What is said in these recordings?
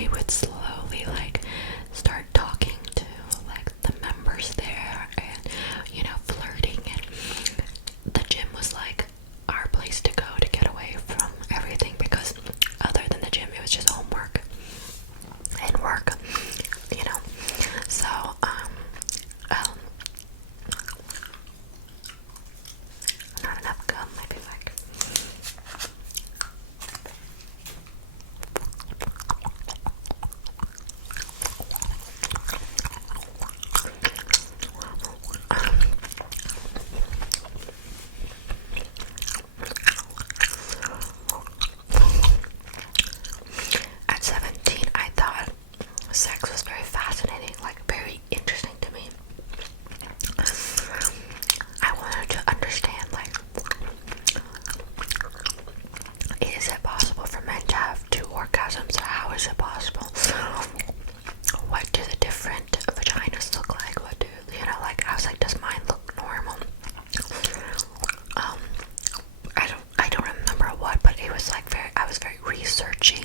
we would slowly like start talking to like the members there, and flirting, and the gym was like our place to go to get away from everything, because other than the gym it was just homework and work, so not enough gum, maybe like at 17, I thought sex was very fascinating, like very interesting to me. I wanted to understand, like, is it possible for men to have two orgasms, or how is it possible? What do the different vaginas look like? What do, like, I was like, does mine look normal? I don't remember what, but it was like I was very researchy.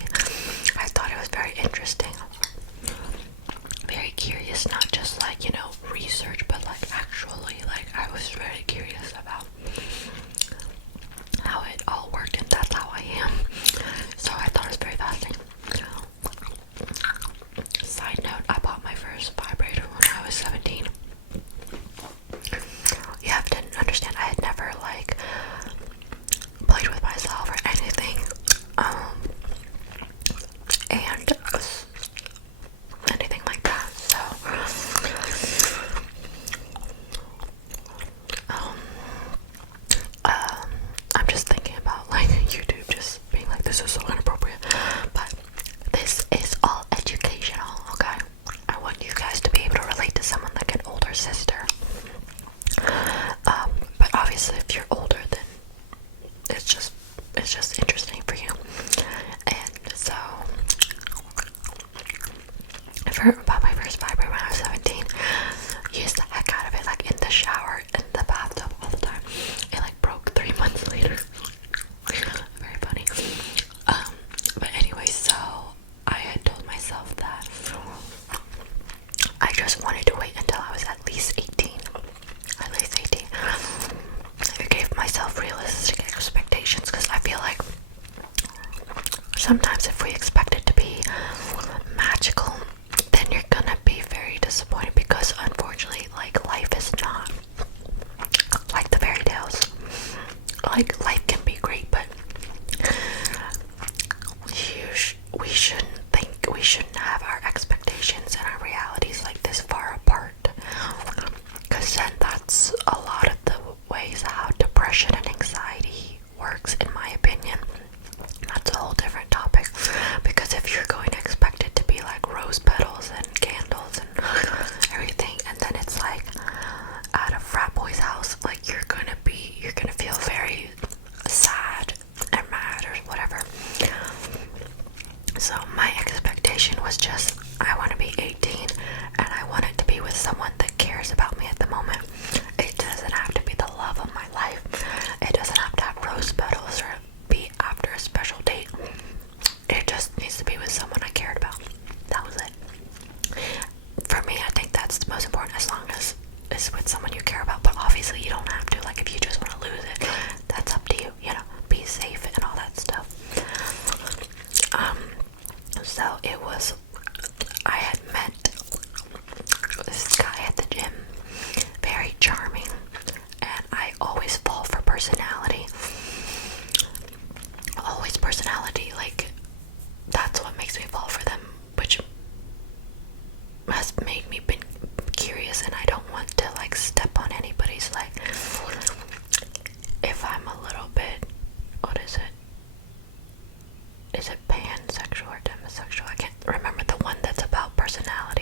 I thought it was very interesting. Very curious, not just like, research, but like actually, like, I was very curious about how it all worked, and that's how I am. So I thought it was very fascinating. Side note, I bought my first vibrator when I was 17. You have to understand, I had never like played with myself or anything, and anything like that. So I'm just thinking about like YouTube just being like, this is so inappropriate, but this is all educational, okay? I want you guys to be able to relate to someone like an older sister. But obviously if you're older, then it's just interesting for you. And so about my first vibrator when I was 17, used the heck out of it, like in the shower, in the bathtub, all the time. It like broke 3 months later. Very funny. But anyway, so I had told myself that I just wanted to wait until I was at least 18. At least 18. I gave myself realistic expectations, because I feel like sometimes if we expect it to be magical, then you're gonna be very disappointed, because unfortunately, like, life is not like the fairy tales. Like, life can be great, but we shouldn't have our expectations and our realities like this far apart, because then that's a lot of the ways how depression and anxiety works, in my opinion. That's a whole different topic, because if you're going to expect it to be like rose petals and candles and everything, and then it's like at a frat boy's house, like you're gonna feel very sad and mad or whatever. So my expectation was just, I want to be 18, and I want it to be with someone that cares about me at the moment. It doesn't have to be the love of my life. It doesn't have to have rose petals or be after a special date. It just needs to be with someone I cared about. That was it. For me, I think that's the most important, as long as it's with someone you care about. But obviously you don't have to, like, if you just want to lose it, that's up to you, be safe and all that stuff. So it was, I had met this guy at the gym, very charming, and I always fall for personality. Always personality, like, that's what makes me fall for them, which has made me been curious, and I don't want to like step on anybody's, like, if I'm a little bit, what is it pansexual or demisexual? I can't remember the one that's about personality.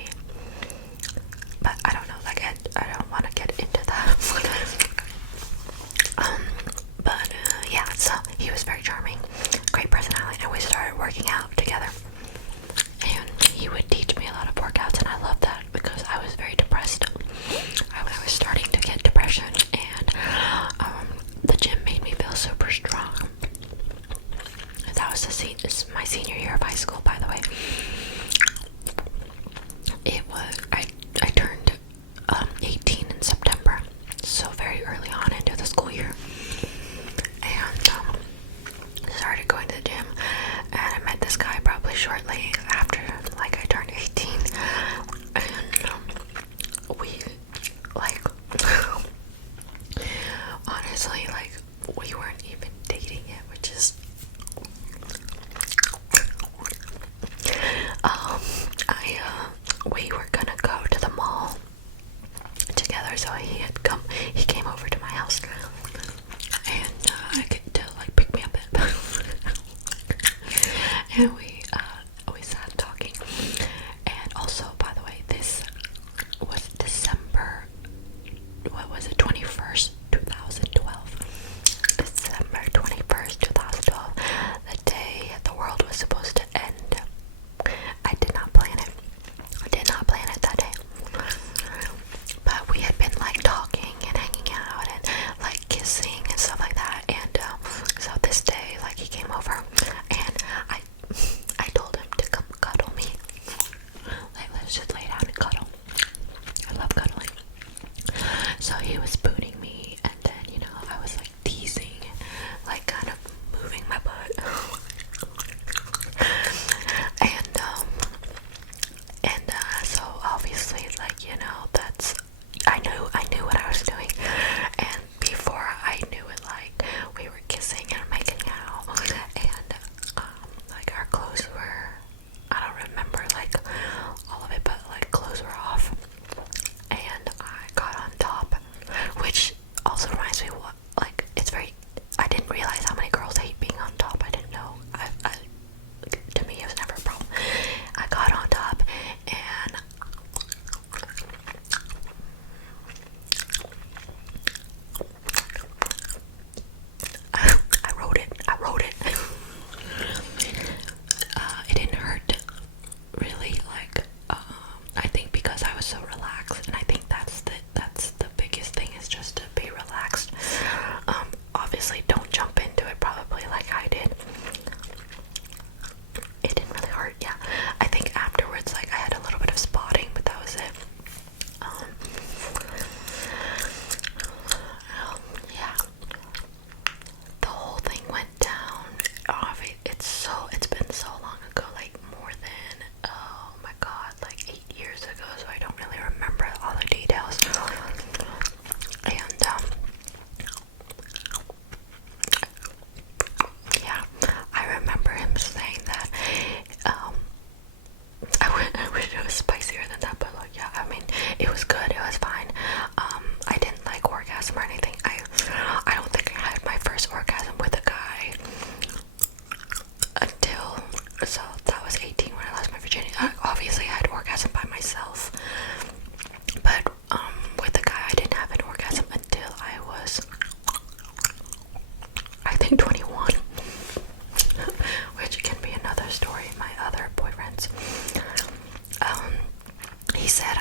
he said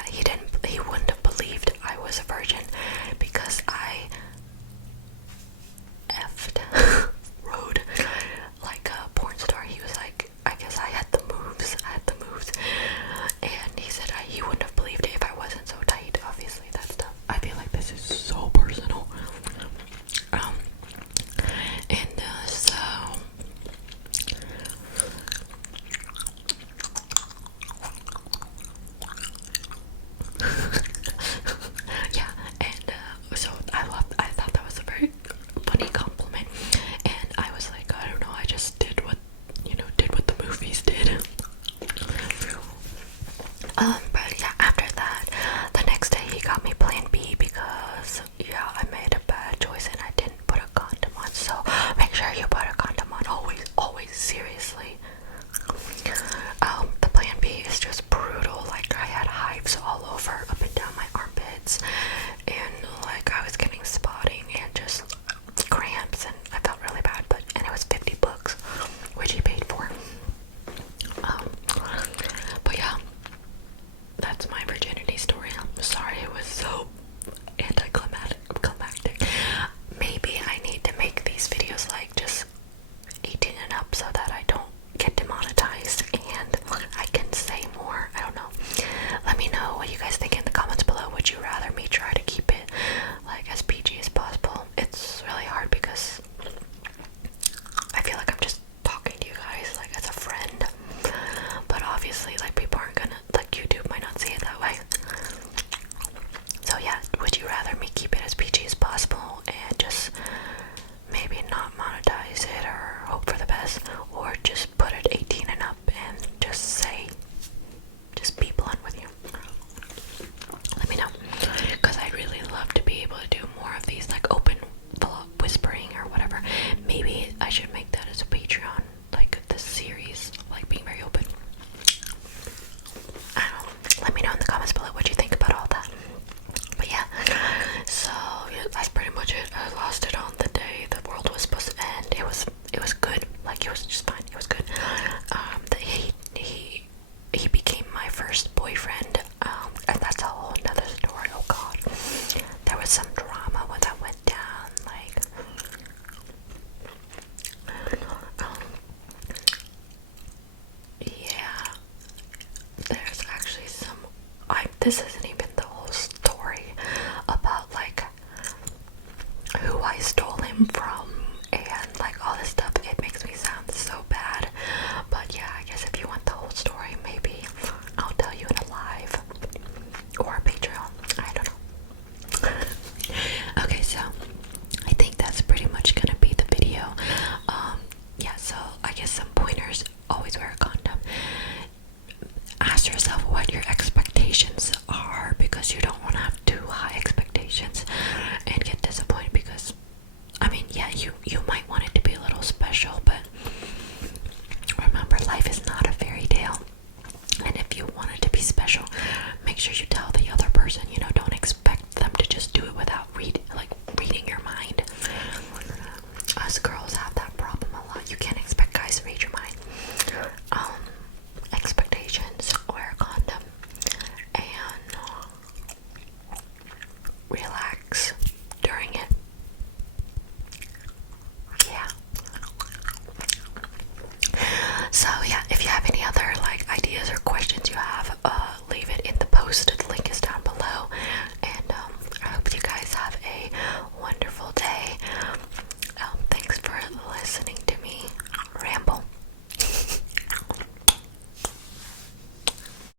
he wouldn't have believed I was a virgin because I effed rode like a porn star. He was like, I guess I had the moves. And he said he wouldn't have believed it if I wasn't so tight. Obviously, that's tough. I feel like this is so personal. So yeah, and so I thought that was a very funny compliment, and I was like, I don't know, I just did what the movies did. But yeah, after that, the next day he got me Plan B because yeah, I made a bad choice and I didn't put a condom on. So make sure you put a condom on, always, seriously. The Plan B is just brutal. Like I had hives all over, up and down my armpits, and like I was getting spotting and just cramps, and I felt really bad. And it was $50, which he paid for. But yeah, that's my virginity story. I'm sorry it was so anticlimactic. Maybe I need to make these videos like just 18 and up so that I don't get demonetized and I can say more. I don't know. Let me know what you guys think in the comments below. Would you rather me try to keep it like as PG as possible? It's really hard because I feel like I'm just talking to you guys like as a friend, but obviously like people aren't gonna, like YouTube might not see it that way. So yeah, would you rather me keep it as PG as possible and just maybe not monetize it or hope for the best, or just put it 18 and up and just be blunt with you? Let me know, because I'd really love to be able to do more of these like open whispering or whatever. Maybe I should make that as a Patreon, like this series, like being very open. I don't know. Let me know in the comments below what you think about all that. But yeah, so yeah, that's pretty much it. I lost it on the day the world was supposed to end. It was good. Like it was just fine. It was good. He became my first boyfriend. And that's a whole nother story. Oh god, there was some drama when that went down. Like, yeah, there's actually some. This isn't even the whole story about like who I stole him from and like all this stuff. It makes me sound so bad, but yeah, I guess if you want the whole story, maybe I'll tell you in a live or a Patreon. I don't know. Okay, so I think that's pretty much gonna be the video. Yeah, so I guess some pointers: always wear a condom. Ask yourself what your ex